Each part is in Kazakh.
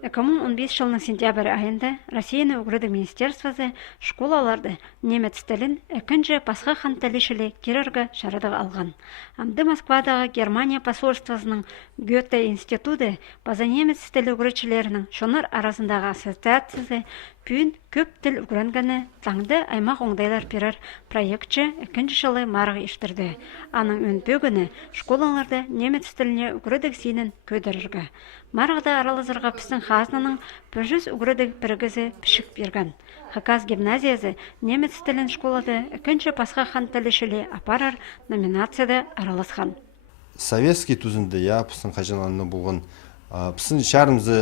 2015 жылының сентябрь айында Россияны угрыды министерствосы школаларды немец тілін экінші пасха хан тілішілі керіргі шарыдығы алған. Амды Москвадағы Германия посольствосының Гёте институты база немец тілі угрычылерінің шонар арасындағы ассоциациясы пүйін көп тіл угранганы таңды аймақ оңдайлар берер проектчі экінші жылы марғы ештірді. Аның өн бөгіні школаларды немец тіліне угрыдық сейнін көдіріргі. Марғыда аралызырға пістің хазнаның 100 угрыдық біргізі пішік берген. Хакас гимназиясы немец тілін школады экінші пасха хан тілішілі апарар номинацияда араласқан. Советский түзінді, пістің қажаланны болған. Пісін шарымызы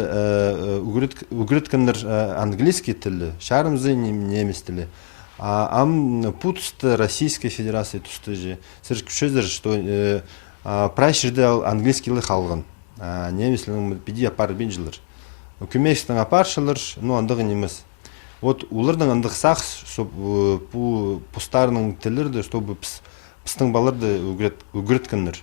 угрыткандар английский тілі, шарымызы немец тілі. Ам путсты Российской Федерации түсті же. Сір күшезір, что прайшырды английский лы қалған. Немеслінің биди апар бен жылыр. Көмекстің апар жылыр, андығы немес. Вот улардың андық сақ, бұл пұстарының тілірді, чтобы пістің балырды угрыткандар.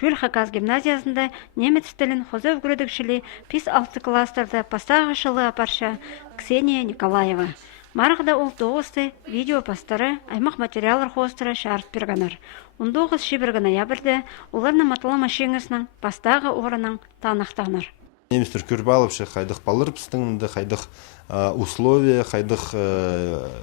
Пүл Хакас гимназиясында немец тілін хозы угрыдыкшілі 5-6 класстарда пастағы жылы апарша Ксения Николаева. Марғыда ол 9-ты видео пастары аймақ материалар хостыры шарт бергенер. 19 шибіргі ноябрьді оларны матылы машинасының пастағы орының танықтаныр. Неместер көріп алыпшы, қайдық балыр пістіңімді, қайдық условия, қайдық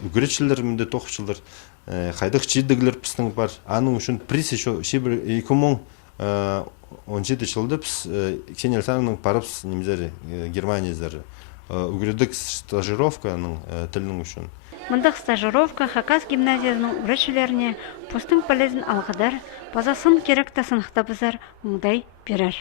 үгіретшілер мінді тоқшылар, қайдық чидігілер пістің бар. Аның үшін приз еще шибір 2017 жылды біз Ксения Александровның парыпс немезері Германиязары. Үгіредік стажировканың тілінің үшін. Мұндық стажировка Хакас гимназиясының үгіретшілеріне пустың полезін алғыдар, базасын керек тасынықта бізар мұндай берер.